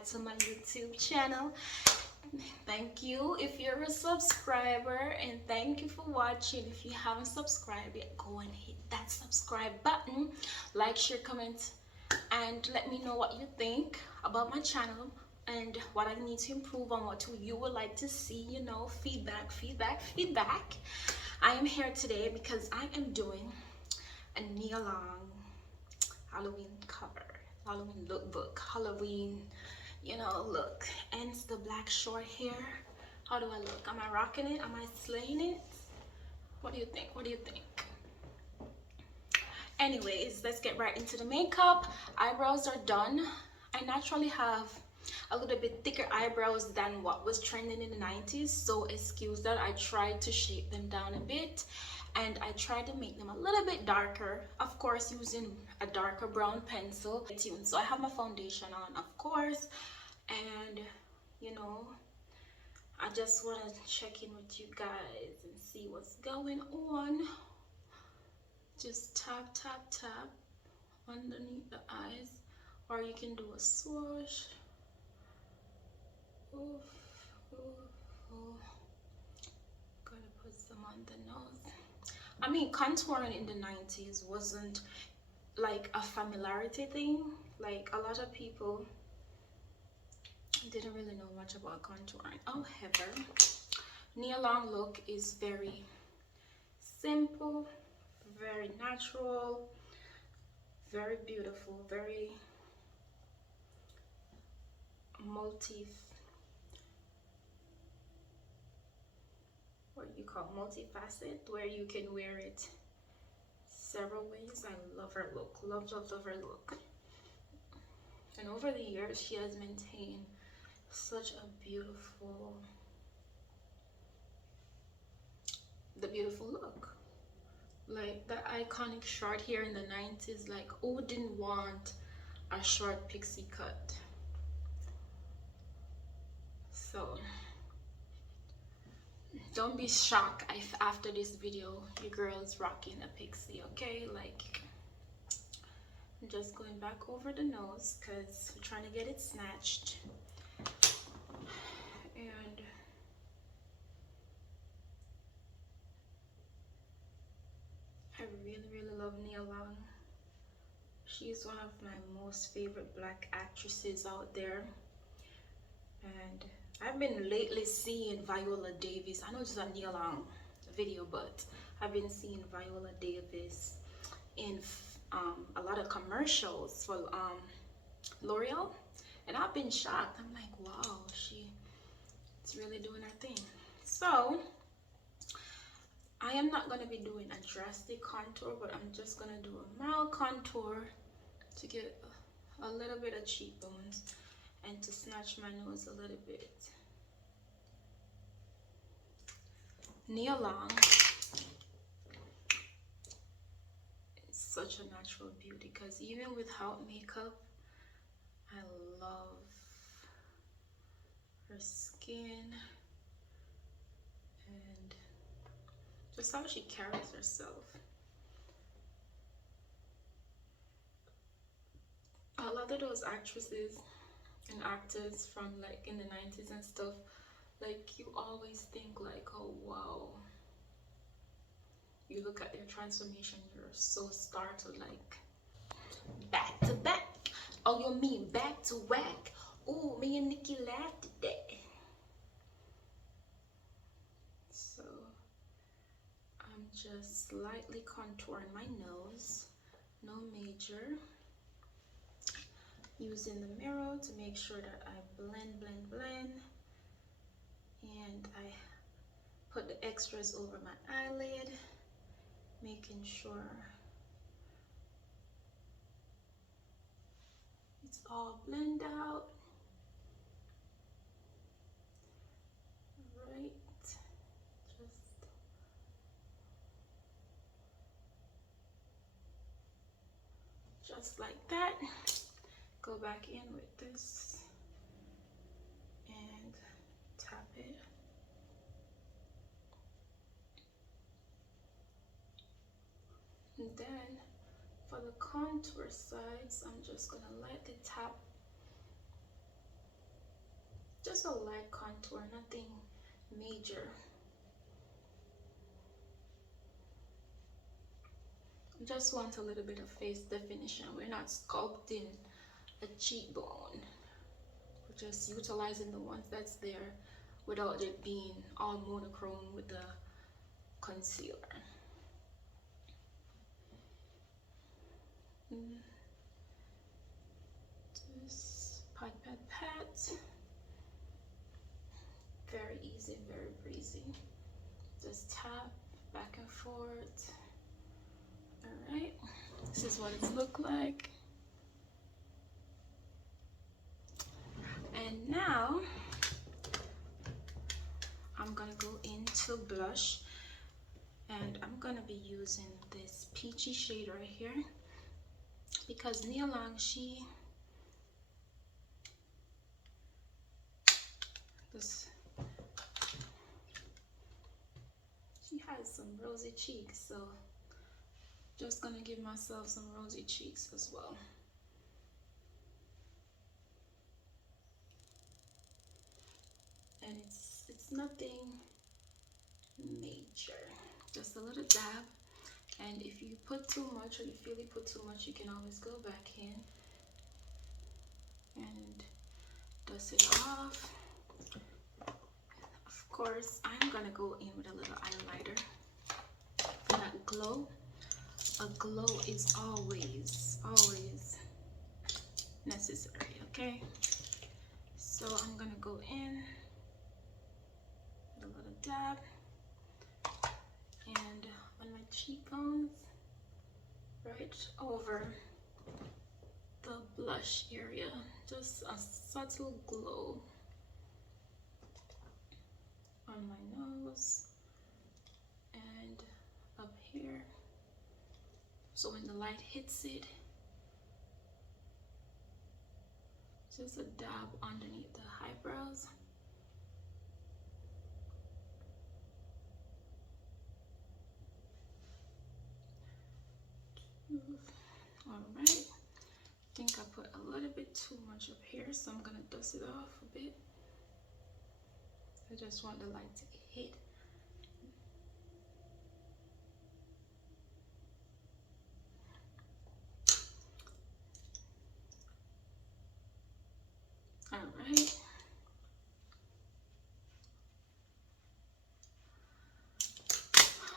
back to my YouTube channel. Thank you if you're a subscriber, and thank you for watching. If you haven't subscribed yet, go and hit that subscribe button, like, share, comment, and let me know what you think about my channel and what I need to improve on, what you would like to see, you know, feedback. I am here today because I am doing a Nia Long Halloween cover, Halloween lookbook, Halloween, you know, look. And it's the black short hair. How do I look? Am I rocking it? Am I slaying it? What do you think? What do you think? Anyways, let's get right into the makeup. Eyebrows are done. I naturally have a little bit thicker eyebrows than what was trending in the 90s, so excuse that. I tried to shape them down a bit, and I tried to make them a little bit darker, of course using a darker brown pencil. So I have my foundation on, of course, and you know, I just want to check in with you guys and see what's going on. Just tap underneath the eyes, or you can do a swoosh. Oof, oof, oof. Gotta put some on the nose. I mean, contouring in the 90s wasn't like a familiarity thing. Like, a lot of people didn't really know much about contouring. However, Nia Long look is very simple, very natural, very beautiful, very multifaceted, where you can wear it several ways. I love her look, love her look. And over the years, she has maintained such a beautiful look. Like that iconic short hair in the 90s, like who didn't want a short pixie cut? So don't be shocked if after this video your girl is rocking a pixie, okay? Like, I'm just going back over the nose because we're trying to get it snatched. And I really love Nia Long. She's one of my most favorite black actresses out there. And I've been lately seeing Viola Davis. I know it's a Nia Long video, but I've been seeing Viola Davis in a lot of commercials for L'Oreal, and I've been shocked. I'm like, wow, she's really doing her thing. So I am not going to be doing a drastic contour, but I'm just going to do a mild contour to get a little bit of cheekbones and to snatch my nose a little bit. Nia Long is such a natural beauty, because even without makeup, I love her skin and just how she carries herself. A lot of those actresses and actors from like in the 90s and stuff, like you always think like, oh wow, you look at their transformation, you're so startled, like back to back. Oh, you mean back to whack? Oh, me and Nikki laughed at that. So I'm just slightly contouring my nose, no major, using the mirror to make sure that I blend, and I put the extras over my eyelid, making sure it's all blend out. Right, just like that. Go back in with this and tap it. And then for the contour sides, I'm just gonna lightly tap just a light contour, nothing major. Just want a little bit of face definition. We're not sculpting a cheekbone. We're just utilizing the ones that's there without it being all monochrome with the concealer. Just pat, pat, pat. Very easy, very breezy. Just tap back and forth. All right, this is what it looks like. And now I'm gonna go into blush, and I'm gonna be using this peachy shade right here because Nia Long, she has some rosy cheeks, so just gonna give myself some rosy cheeks as well. And it's nothing major, just a little dab. And if you put too much or you feel you put too much, you can always go back in and dust it off. Of course, I'm gonna go in with a little highlighter for that glow. A glow is always necessary, okay? So I'm gonna go in with a little dab and on my cheekbones, right over the blush area, just a subtle glow on my nose and up here, so when the light hits it, just a dab underneath the eyebrows. All right, I think I put a little bit too much up here, so I'm gonna dust it off a bit. I just want the light to hit. All right.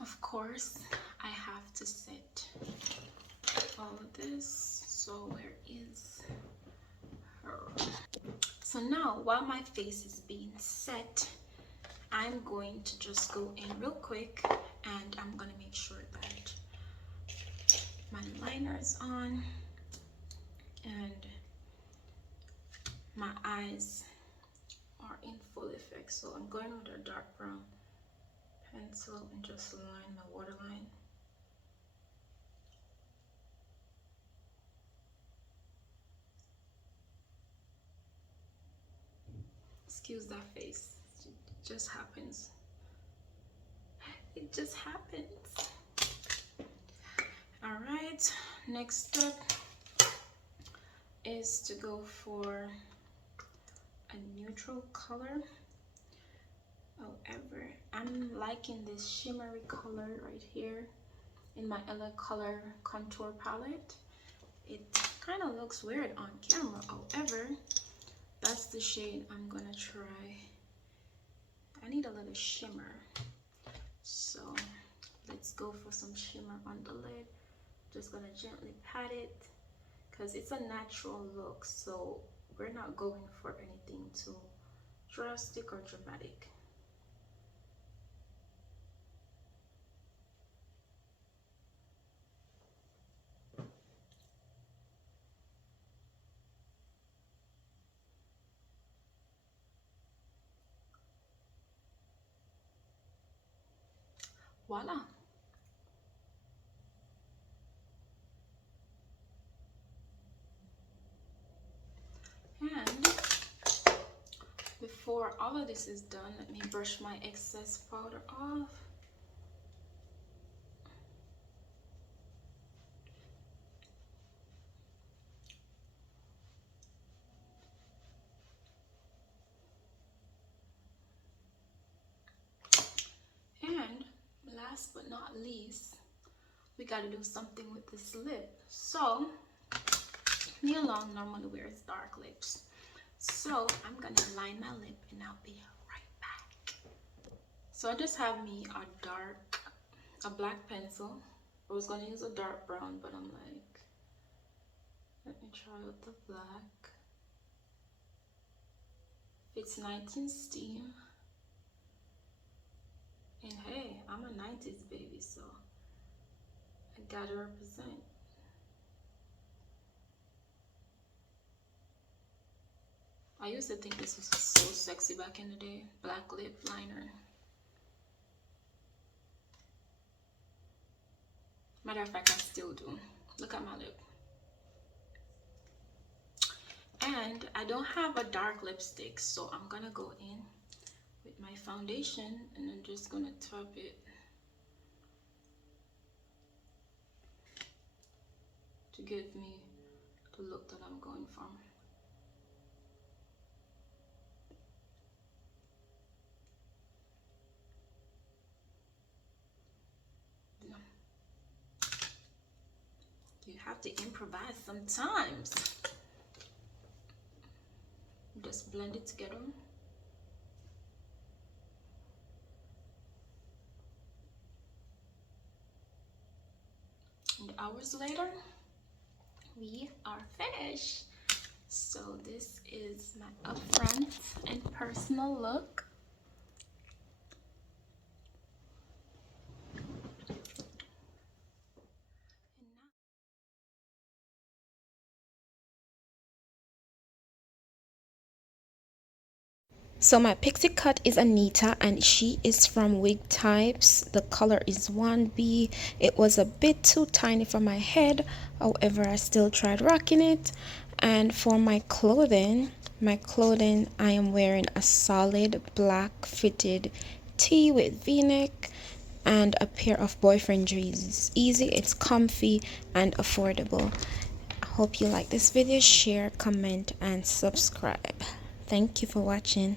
Of course, I have to set all of this. So where is her? So now, while my face is being set, I'm going to just go in real quick and I'm gonna make sure that my liner is on and my eyes are in full effect. So I'm going with a dark brown pencil and just line my waterline. Excuse that face, it just happens. It just happens. All right, next step is to go for a neutral color. However, I'm liking this shimmery color right here in my LA Color contour palette. It kind of looks weird on camera. However, that's the shade I'm gonna try. I need a little shimmer, so let's go for some shimmer on the lid. Just gonna gently pat it because it's a natural look, so we're not going for anything too drastic or dramatic. Voila. And before all of this is done, let me brush my excess powder off. last but not least, we gotta do something with this lip. So Nia Long normally wears dark lips, so I'm gonna line my lip and I'll be right back. So I just have me a black pencil. I was gonna use a dark brown, but I'm like, let me try out the black. It's 19 Steam. And hey, I'm a 90s baby, so I gotta represent. I used to think this was so sexy back in the day. Black lip liner. Matter of fact, I still do. Look at my lip. And I don't have a dark lipstick, so I'm gonna go in with my foundation and I'm just gonna tap it to give me the look that I'm going for. You have to improvise sometimes. Just blend it together. And hours later, we are finished. So this is my upfront and personal look. So my pixie cut is Anita and she is from Wig Types. The color is 1B. It was a bit too tiny for my head. However, I still tried rocking it. And for my clothing, I am wearing a solid black fitted tee with v-neck and a pair of boyfriend jeans. It's easy, it's comfy and affordable. I hope you like this video. Share, comment and subscribe. Thank you for watching.